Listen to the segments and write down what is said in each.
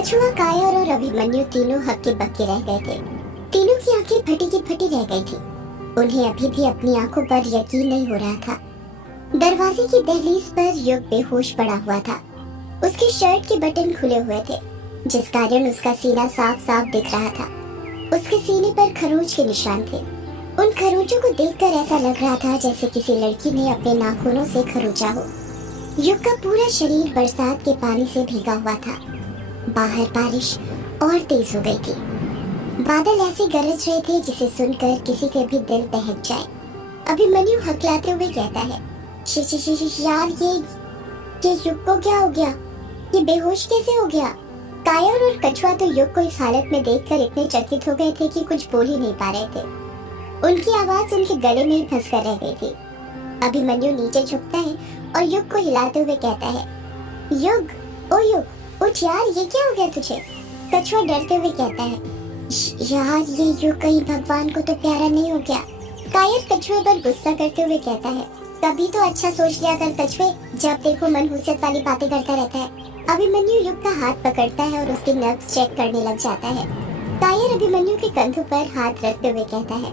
कछुआ, कायर और अभिमन्यु तीनों हक्के बक्के रह गए थे। तीनों की आंखें फटी की फटी रह गई थी। उन्हें अभी भी अपनी आंखों पर यकीन नहीं हो रहा था। दरवाजे की दहलीज पर युग बेहोश पड़ा हुआ था। उसकी शर्ट के बटन खुले हुए थे, जिस कारण उसका सीना साफ साफ दिख रहा था। उसके सीने पर खरोंच के निशान थे। उन खरोंचों को देखकर ऐसा लग रहा था जैसे किसी लड़की ने अपने नाखूनों से खरोंचा हो। युग का पूरा शरीर बरसात के पानी से भीगा हुआ था। बाहर बारिश और तेज हो गई थी। बादल ऐसे गरज रहे थे जिसे सुनकर किसी के भी दिल दहक जाए। अभिमन्यु हकलाते हुए कहता है, यार ये युग को क्या हो गया? ये बेहोश कैसे हो गया? कायर और कछुआ तो युग को इस हालत में देखकर इतने चकित हो गए थे कि कुछ बोल ही नहीं पा रहे थे। उनकी आवाज उनके गले में ही फंस कर रह गई थी। अभिमन्यु नीचे झुकता है और युग को हिलाते हुए कहता है, युग, ओ युग, उठ यार, ये क्या हो गया तुझे? कछुआ डरते हुए कहता है, यार ये युग कहीं भगवान को तो प्यारा नहीं हो गया। कायर कछुए पर गुस्सा करते हुए कहता है, कभी तो अच्छा सोच लिया कर कछुए, जब देखो मनहूसियत वाली बातें करता रहता है। अभिमन्यु युग का हाथ पकड़ता है और उसके नब्ज चेक करने लग जाता है। कायर अभिमन्यु के कंधों पर हाथ रखते हुए कहता है,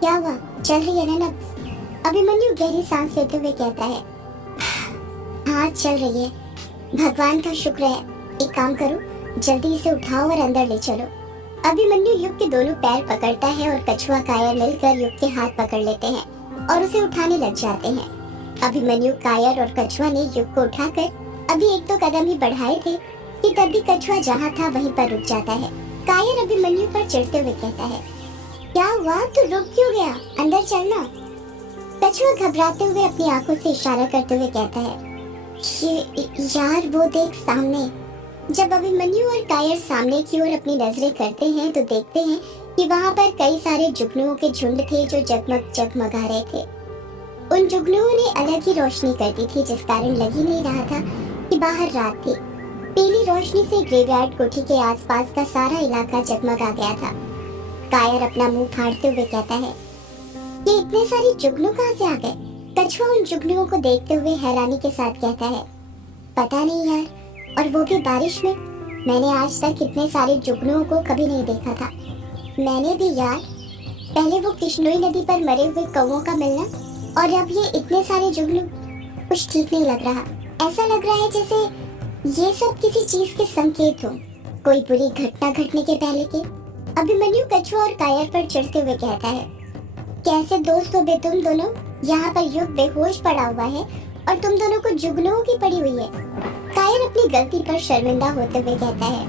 क्या हुआ, चल रही है ना नब्ज? अभिमन्यु गहरी सांस लेते हुए कहता है, हाँ चल रही है, भगवान का शुक्र है। एक काम करो, जल्दी इसे उठाओ और अंदर ले चलो। अभिमन्यु युग के दोनों पैर पकड़ता है और कछुआ कायर मिलकर युग के हाथ पकड़ लेते हैं और उसे उठाने लग जाते हैं। अभिमन्यु, कायर और कछुआ ने युग को उठाकर अभी एक दो कदम ही बढ़ाए थे कि तभी कछुआ जहाँ था वहीं पर रुक जाता है। कायर अभिमन्यु पर चिढ़ते हुए कहता है, क्या हुआ, तू रुक क्यों गया? अंदर चलना। कछुआ घबराते हुए अपनी आंखों से इशारा करते हुए कहता है, यार वो देख सामने। जब अभिमन्यु और कायर सामने की ओर अपनी नजरें करते हैं तो देखते हैं कि वहाँ पर कई सारे जुगनुओं के झुंड थे जो जगमग जगमगा रहे थे। उन जुगनुओं ने अलग ही रोशनी कर दी थी, जिस कारण लग ही नहीं रहा था कि बाहर रात थी। पीली रोशनी से ग्रेवयार्ड कोठी के आसपास का सारा इलाका जगमगा गया था। कायर अपना मुंह फाड़ते हुए कहता है, ये इतने सारे जुगनू कहाँ से आ गए? कछुआ उन जुगनुओं को देखते हुए हैरानी के साथ कहता है, पता नहीं यार, और वो भी बारिश में। मैंने आज तक इतने सारे जुगनुओं को कभी नहीं देखा था। मैंने भी यार, पहले वो किश्नोई नदी पर मरे हुए कौवों का मिलना, और अब ये इतने सारे जुगनू। कुछ ठीक नहीं लग रहा। ऐसा लग रहा है जैसे ये सब किसी चीज के संकेत हो, कोई बुरी घटना घटने के पहले के। अभिमन्यु कछुआ और कायर पर चिढ़ते हुए कहता है, कैसे दोस्त हो बे तुम दोनों? यहाँ पर युग बेहोश पड़ा हुआ है और तुम दोनों को जुगनुओं की पड़ी हुई है। कायर अपनी गलती पर शर्मिंदा होते हुए कहता है,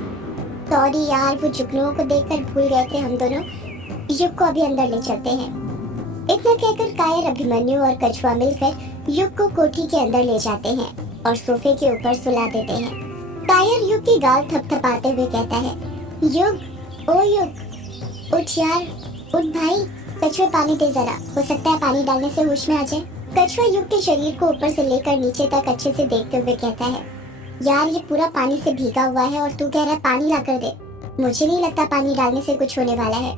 सॉरी यार, वो जुगनुओं को देखकर भूल गए थे हम दोनों। युग को अभी अंदर ले चलते हैं। इतना कहकर कायर, अभिमन्यु और कछुआ मिलकर युग को कोठी के अंदर ले जाते हैं और सोफे के ऊपर सुला देते हैं। कायर युग की गाल थपथपाते हुए कहता है, युग, ओ युग, उठ यार, उठ भाई, कछुए पानी दे जरा, हो सकता है पानी डालने से होश में आ जाए। कछुआ युग के शरीर को ऊपर से लेकर नीचे तक अच्छे से देखते हुए कहता है, यार ये पूरा पानी से भीगा हुआ है और तू कह रहा है पानी ला कर दे। मुझे नहीं लगता पानी डालने से कुछ होने वाला है।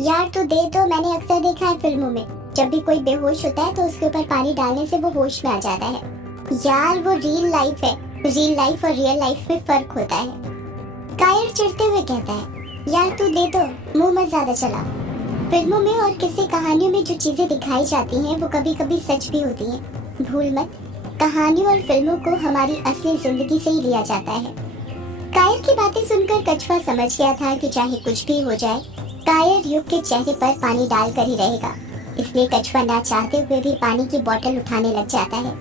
यार तू दे तो, मैंने अक्सर देखा है फिल्मों में, जब भी कोई बेहोश होता है तो उसके ऊपर पानी डालने से वो होश में आ जाता है। यार वो रियल लाइफ है, रियल लाइफ और रियल लाइफ में फर्क होता है। कायर चिढ़ते हुए कहता है, यार तू दे तो, मुंह मत ज्यादा चला। फिल्मों में और किसी कहानियों में जो चीजें दिखाई जाती हैं वो कभी कभी सच भी होती हैं। भूल मत, कहानियों और फिल्मों को हमारी असली जिंदगी से ही लिया जाता है। कायर की बातें सुनकर कछुआ समझ गया था कि चाहे कुछ भी हो जाए, कायर युग के चेहरे पर पानी डालकर ही रहेगा। इसलिए कछुआ ना चाहते हुए भी पानी की बोतल उठाने लग जाता है।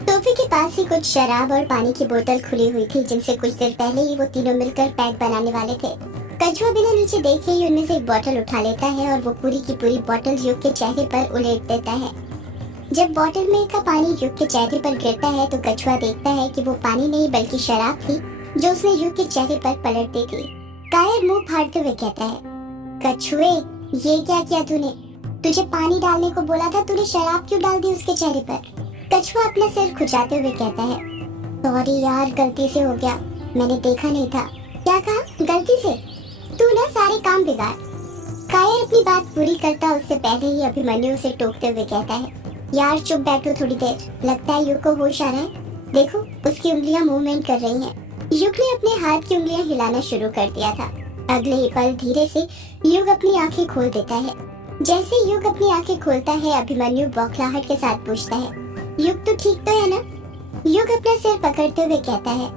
सोफे के पास ही कुछ शराब और पानी की बोतल खुली हुई थी, जिनसे कुछ देर पहले ही वो तीनों मिलकर पैक बनाने वाले थे। कछुआ बिना नीचे देखे ही उनमें से एक बोतल उठा लेता है और वो पूरी की पूरी बोतल युग के चेहरे पर उलेट देता है। जब बोतल में का पानी युग के चेहरे पर गिरता है तो कछुआ देखता है कि वो पानी नहीं बल्कि शराब थी, जो उसने युग के चेहरे पर पलट दी थी। कायर मुंह फाड़ते हुए कहता है, कछुए, ये क्या किया तूने? तुझे पानी डालने को बोला था, तूने शराब क्यों डाल दी उसके चेहरे पर? कछुआ अपना सिर खुजाते हुए कहता है, सॉरी यार, गलती से हो गया, मैंने देखा नहीं था। क्या कहा, गलती से? तू ना सारे काम बिगाड़। कायर अपनी बात पूरी करता उससे पहले ही अभिमन्यु से टोकते हुए कहता है, यार चुप बैठो थोड़ी देर, लगता है युग को होश आ रहा है। देखो उसकी उंगलियां मूवमेंट कर रही हैं। युग ने अपने हाथ की उंगलियां हिलाना शुरू कर दिया था। अगले ही पल धीरे से युग अपनी आंखें खोल देता है। जैसे युग अपनी आंखें खोलता है, अभिमन्यु बौखलाहट के साथ पूछता है, युग तो ठीक तो है ना? युग अपना सिर पकड़ते हुए कहता है,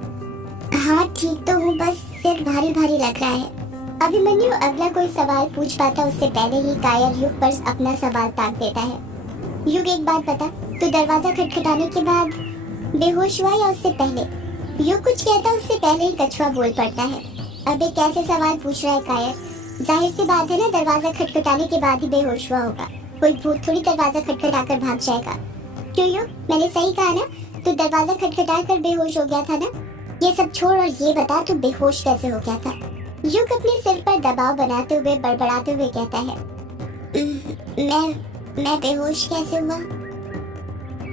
हाँ ठीक तो हूँ, बस सिर भारी भारी लग रहा है। अभिमन्यु अगला कोई सवाल पूछ पाता उससे पहले ही कायर युग पर अपना सवाल ताक देता है। युग एक बात बता, तू दरवाजा खटखटाने के बाद बेहोश हुआ या उससे पहले? युग कुछ कहता उससे पहले ही कछुआ बोल पड़ता है, अबे कैसे सवाल पूछ रहा है कायर? जाहिर सी बात है ना, दरवाजा खटखटाने के बाद ही बेहोश हुआ होगा। कोई भूत थोड़ी दरवाजा खटखटाकर भाग जाएगा। क्यों युग, मैंने सही कहा ना? तू दरवाजा खटखटाकर बेहोश हो गया था ना? ये सब छोड़ और ये बता, तू बेहोश कैसे हो गया था? युग अपने सिर पर दबाव बनाते हुए बड़बड़ाते हुए कहता है, मैं बेहोश कैसे हुआ?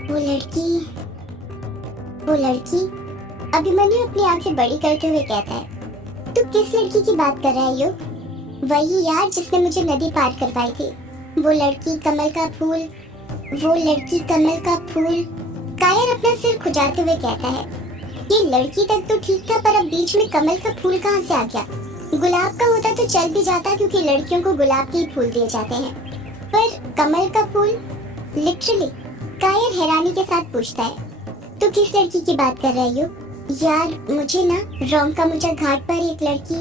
वो लड़की। अभिमन्यु अपनी आंखें बड़ी करते हुए कहता है, तू किस लड़की की बात कर रहा है युग? वही यार जिसने मुझे नदी पार करवाई थी। वो लड़की कमल का फूल। कायर अपना सिर खुजाते हुए कहता है, ये लड़की तक तो ठीक था, पर अब बीच में कमल का फूल कहाँ से आ गया? गुलाब का होता तो चल भी जाता, क्योंकि लड़कियों को गुलाब के ही फूल दिए जाते हैं, पर कमल का फूल लिटरली? कायर हैरानी के साथ पूछता है, तू किस लड़की की बात कर रहा है युग? यार मुझे ना रोंका मुझा घाट पर एक लड़की।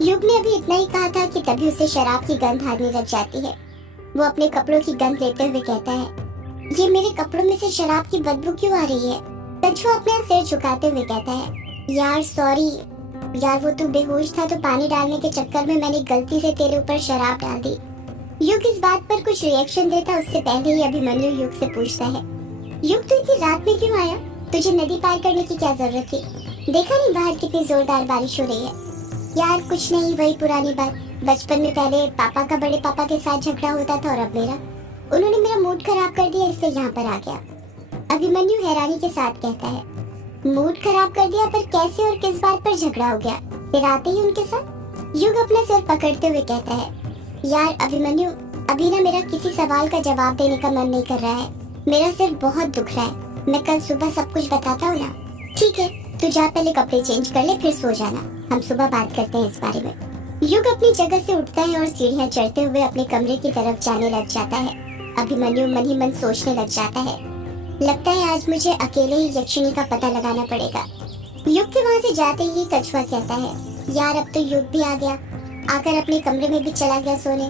युग ने अभी इतना ही कहा था कि तभी उसे शराब की गंध आने लग जाती है। वो अपने कपड़ों की गंध लेते हुए कहता है, ये मेरे कपड़ों में से शराब की बदबू क्यों आ रही है? कछुआ अपना सिर झुकाते हुए कहता है, यार सॉरी यार, वो तू बेहोश था तो पानी डालने के चक्कर में मैंने गलती से तेरे ऊपर शराब डाल दी। युग इस बात पर कुछ रिएक्शन देता उससे पहले ही अभिमन्यु युग से पूछता है, युग तू इतनी रात में क्यों आया? तुझे नदी पार करने की क्या जरूरत थी? देखा नहीं बाहर कितनी जोरदार बारिश हो रही है? यार कुछ नहीं, वही पुरानी बात। बचपन में पहले पापा का बड़े पापा के साथ झगड़ा होता था और अब मेरा। उन्होंने मेरा मूड खराब कर दिया, इसलिए यहाँ पर आ गया। अभिमन्यु हैरानी के साथ कहता है, मूड खराब कर दिया? पर कैसे और किस बात पर झगड़ा हो गया? फिर आते ही उनके साथ? युग अपना सिर पकड़ते हुए कहता है, यार अभिमन्यु, अभी ना मेरा किसी सवाल का जवाब देने का मन नहीं कर रहा है। मेरा सिर बहुत दुख रहा है। मैं कल सुबह सब कुछ बताता हूँ ना? ठीक है, तू जा पहले कपड़े चेंज कर ले, फिर सो जाना। हम सुबह बात करते हैं इस बारे में। युग अपनी जगह से उठता है और सीढ़ियाँ चढ़ते हुए अपने कमरे की तरफ जाने लग जाता है। अभिमन्यु मन ही मन सोचने लग जाता है, लगता है आज मुझे अकेले ही यक्षिणी का पता लगाना पड़ेगा। युग के वहाँ से जाते ही कछुआ कहता है, यार अब तो युग भी आ गया, आकर अपने कमरे में भी चला गया सोने।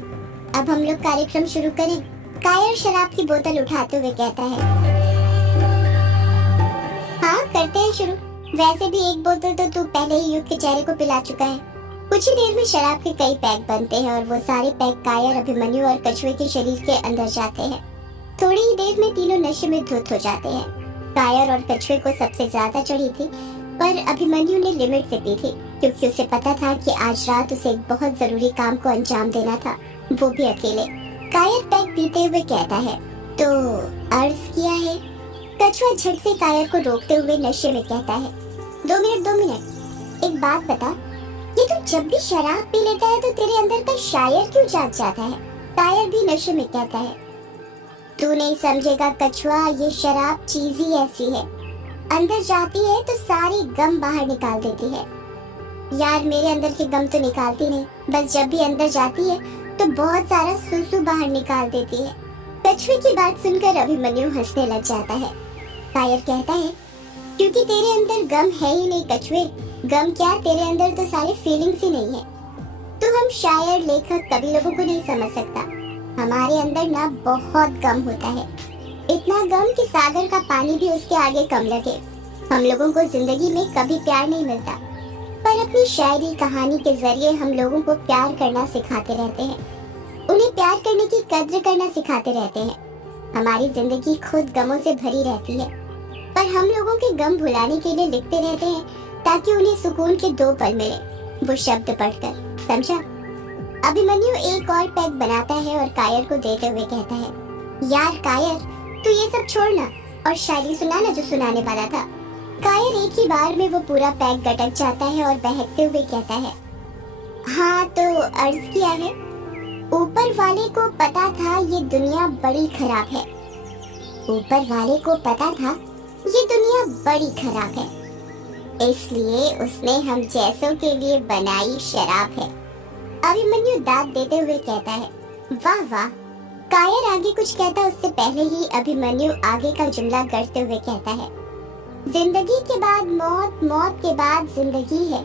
अब हम लोग कार्यक्रम शुरू करें? कायर शराब की बोतल उठाते हुए कहता है, हाँ करते हैं शुरू। वैसे भी एक बोतल तो तू पहले ही युग के चेहरे को पिला चुका है। कुछ ही देर में शराब के कई पैक बनते हैं और वो सारे पैक कायर, अभिमन्यु और कछुए के शरीर के अंदर जाते हैं। थोड़ी ही देर में तीनों नशे में धुत हो जाते हैं। कायर और कछुए को सबसे ज्यादा चढ़ी थी, पर अभिमन्यु ने लिमिट से पी थी, क्योंकि उसे पता था कि आज रात उसे एक बहुत जरूरी काम को अंजाम देना था, वो भी अकेले। कायर पैक पीते हुए कहता है, तो अर्ज किया है? कछुआ झट से कायर को रोकते हुए नशे में कहता है, 2 मिनट, एक बात बता, ये तो जब भी शराब पी लेता है तो तेरे अंदर का शायर क्यों जाग जाता है? कायर भी नशे में कहता है, तू नहीं समझेगा कछुआ, ये शराब चीज ही ऐसी है, अंदर जाती है तो सारी गम बाहर निकाल देती है। यार मेरे अंदर के गम तो निकालती नहीं, बस जब भी अंदर जाती है तो बहुत सारा सुसु बाहर निकाल देती है। कछुए की बात सुनकर अभिमन्यु हंसने लग जाता है। कायर कहता है, क्योंकि तेरे अंदर गम है ही नहीं कछुए, गम क्या, तेरे अंदर तो सारे फीलिंग्स ही नहीं है। तो हम शायर, लेखक, कवि लोगों को नहीं समझ सकता, हमारे अंदर ना बहुत गम होता है, इतना गम कि सागर का पानी भी उसके आगे कम लगे। हम लोगों को जिंदगी में कभी प्यार नहीं मिलता, पर अपनी शायरी, कहानी के जरिए हम लोगों को प्यार करना सिखाते रहते हैं, उन्हें प्यार करने की कद्र करना सिखाते रहते हैं। हमारी जिंदगी खुद गमों से भरी रहती है, पर हम लोगों के गम भुलाने के लिए लिखते रहते हैं, ताकि उन्हें सुकून के 2 पल मिले, वो शब्द पढ़कर, समझा? अभिमन्यु एक और पैक बनाता है और कायर को देते हुए कहता है, यार कायर, तू ये सब छोड़ना और शायरी सुनाना जो सुनाने वाला था। कायर एक ही बार में वो पूरा पैक गटक जाता है और बहकते हुए कहता है, हाँ तो अर्ज किया है, ऊपर वाले को पता था ये दुनिया बड़ी खराब है, ऊपर वाले को पता था ये दुनिया बड़ी खराब है, इसलिए उसने हम जैसों के लिए बनाई शराब है। अभिमन्यु दांत देते हुए कहता है। वाह वाह। कायर आगे कुछ कहता उससे पहले ही अभिमन्यु आगे का जुमला गढ़ते हुए कहता है, जिंदगी के बाद मौत, मौत के बाद जिंदगी है,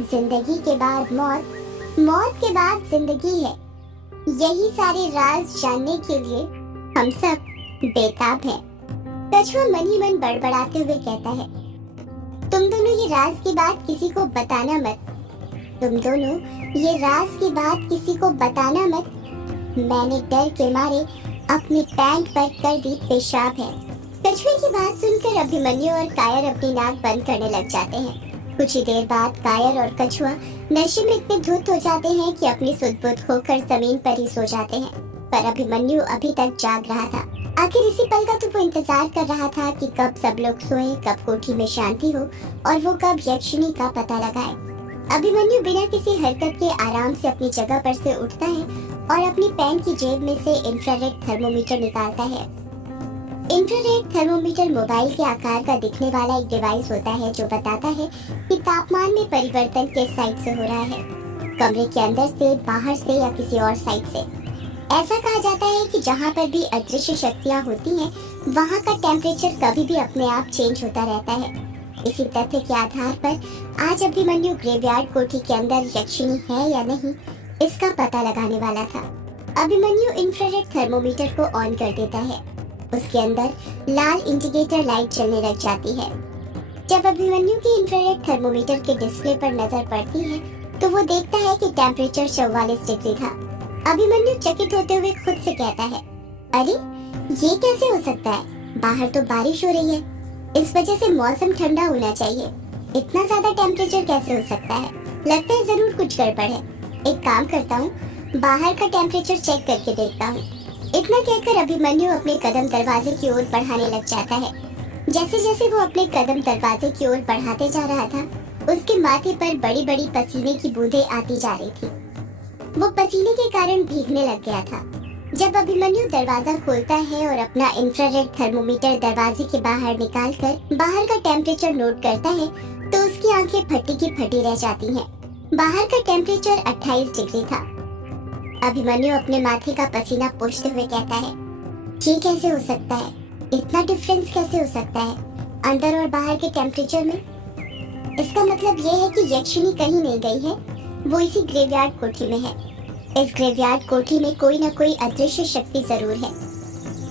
जिंदगी के बाद मौत, मौत के बाद जिंदगी है। यही सारे राज जानने के लिए हम सब बेताब हैं। कछुआ मन ही मन बड़बड़ाते हुए कहता है, तुम दोनों ये राज की बात किसी को बताना मत, तुम दोनों ये राज की बात किसी को बताना मत। मैंने डर के मारे अपनी पैंट पर कर दी पेशाब है। कछुए की बात सुनकर अभिमन्यु और कायर अपनी नाक बंद करने लग जाते हैं। कुछ ही देर बाद कायर और कछुआ नशे में इतने धुत हो जाते हैं कि अपनी सुध-बुध खोकर जमीन पर ही सो जाते हैं। पर अभिमन्यु अभी तक जाग रहा था। आखिर इसी पल का तो वो इंतजार कर रहा था कि कब सब लोग सोए, कब कोठी में शांति हो और वो कब यक्षिणी का पता लगाए। अभिमन्यु बिना किसी हरकत के आराम से अपनी जगह पर से उठता है और अपनी पैंट की जेब में से इंफ्रारेड थर्मोमीटर निकालता है। इंफ्रारेड थर्मोमीटर मोबाइल के आकार का दिखने वाला एक डिवाइस होता है जो बताता है कि तापमान में परिवर्तन किस साइड से हो रहा है, कमरे के अंदर से, बाहर से या किसी और साइड से। ऐसा कहा जाता है कि जहाँ पर भी अदृश्य शक्तियाँ होती हैं, वहाँ का टेम्परेचर कभी भी अपने आप चेंज होता रहता है। इसी तथ्य के आधार पर आज अभिमन्यु ग्रेवयार्ड कोठी के अंदर यक्षिणी है या नहीं, इसका पता लगाने वाला था। अभिमन्यु इंफ्रारेड थर्मोमीटर को ऑन कर देता है। उसके अंदर लाल इंडिकेटर लाइट चलने लग जाती है। जब अभिमन्यु की इंफ्रारेड थर्मोमीटर के डिस्प्ले पर नजर पड़ती है तो वो देखता है कि टेम्परेचर 44 डिग्री था। अभिमन्यु चकित होते हुए खुद से कहता है, अरे ये कैसे हो सकता है, बाहर तो बारिश हो रही है, इस वजह से मौसम ठंडा होना चाहिए, इतना ज्यादा टेम्परेचर कैसे हो सकता है, लगता है जरूर कुछ गड़बड़ है। एक काम करता हूँ, बाहर का टेम्परेचर चेक करके देखता हूँ। इतना कहकर अभिमन्यु अपने कदम दरवाजे की ओर बढ़ाने लग जाता है। जैसे जैसे वो अपने कदम दरवाजे की ओर बढ़ाते जा रहा था, उसके माथे पर बड़ी बड़ी पसीने की बूंदें आती जा रही थी। वो पसीने के कारण भीगने लग गया था। जब अभिमन्यु दरवाजा खोलता है और अपना इंफ्रारेड थर्मोमीटर दरवाजे के बाहर निकालकर बाहर का टेम्परेचर नोट करता है तो उसकी आंखें फटी की फटी रह जाती हैं। बाहर का टेम्परेचर 28 डिग्री था। अभिमन्यु अपने माथे का पसीना पोंछते हुए कहता है, ये कैसे हो सकता है, इतना डिफरेंस कैसे हो सकता है अंदर और बाहर के टेम्परेचर में। इसका मतलब ये है कि यक्षिणी कहीं नहीं गई है, वो इसी ग्रेवयार्ड कोठी में है। इस ग्रेवयार्ड कोठी में कोई न कोई अदृश्य शक्ति जरूर है।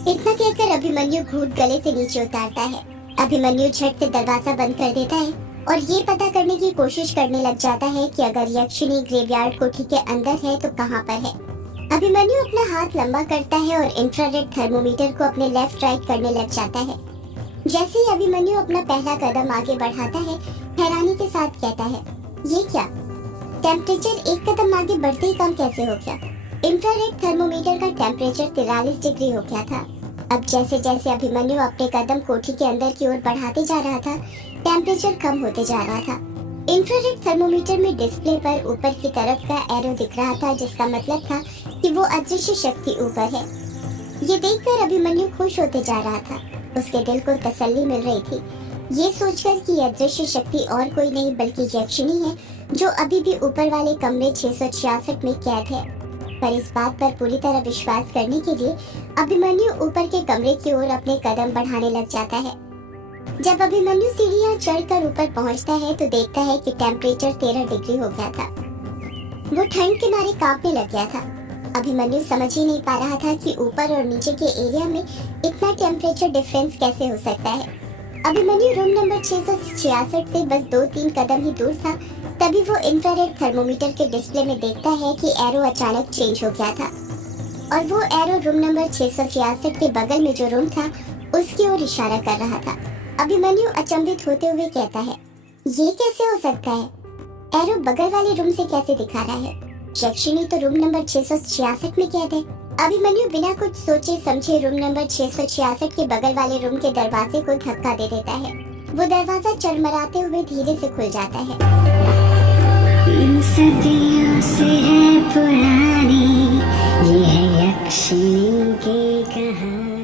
इतना कहकर अभिमन्यु घूंट गले से नीचे उतारता है। अभिमन्यु झट से दरवाजा बंद कर देता है और ये पता करने की कोशिश करने लग जाता है कि अगर यक्षिणी ग्रेवयार्ड कोठी के अंदर है तो कहाँ पर है। अभिमन्यु अपना हाथ लंबा करता है और इंफ्रारेड थर्मोमीटर को अपने लेफ्ट राइट करने लग जाता है। जैसे ही अभिमन्यु अपना पहला कदम आगे बढ़ाता है, हैरानी के साथ कहता है, ये क्या, टेम्परेचर एक कदम आगे बढ़ते ही कम कैसे हो गया। इंफ्रारेड थर्मोमीटर का टेम्परेचर 43 डिग्री हो गया था। अब जैसे जैसे अभिमन्यु अपने कदम कोठी के अंदर की ओर बढ़ाते जा रहा था, टेम्परेचर कम होते जा रहा था। इंफ्रारेड थर्मोमीटर में डिस्प्ले पर ऊपर की तरफ का एरो दिख रहा था, जिसका मतलब था कि वो अदृश्य शक्ति ऊपर है। ये देखकर अभिमन्यु खुश होते जा रहा था। उसके दिल को तसल्ली मिल रही थी, ये सोचकर कि यह अदृश्य शक्ति और कोई नहीं बल्कि यक्षिणी है, जो अभी भी ऊपर वाले कमरे 666 में कैद है। पर इस बात पर पूरी तरह विश्वास करने के लिए अभिमन्यु ऊपर के कमरे की ओर अपने कदम बढ़ाने लग जाता है। जब अभिमन्यु सीढ़ियां चढ़कर ऊपर पहुंचता है तो देखता है कि टेम्परेचर 13 डिग्री हो गया था। वो ठंड के मारे कांपने लग गया था। अभिमन्यु समझ ही नहीं पा रहा था कि ऊपर और नीचे के एरिया में इतना टेम्परेचर डिफरेंस कैसे हो सकता है। अभिमन्यु रूम नंबर 666 से बस 2-3 कदम ही दूर था, तभी वो इंफ्रारेड थर्मोमीटर के डिस्प्ले में देखता है कि एरो अचानक चेंज हो गया था और वो एरो रूम नंबर 666 के बगल में जो रूम था उसकी ओर इशारा कर रहा था। अभिमन्यु अचंभित होते हुए कहता है, ये कैसे हो सकता है, एरो बगल वाले रूम से कैसे दिखा रहा है, यक्षिणी तो रूम नंबर 666 में कैद है। अभिमन्यु बिना कुछ सोचे समझे रूम नंबर 666 के बगल वाले रूम के दरवाजे को धक्का दे देता है। वो दरवाजा चरमराते हुए धीरे से खुल जाता है। सदियों से है पुरानी ये है यक्षिणी की कहानी।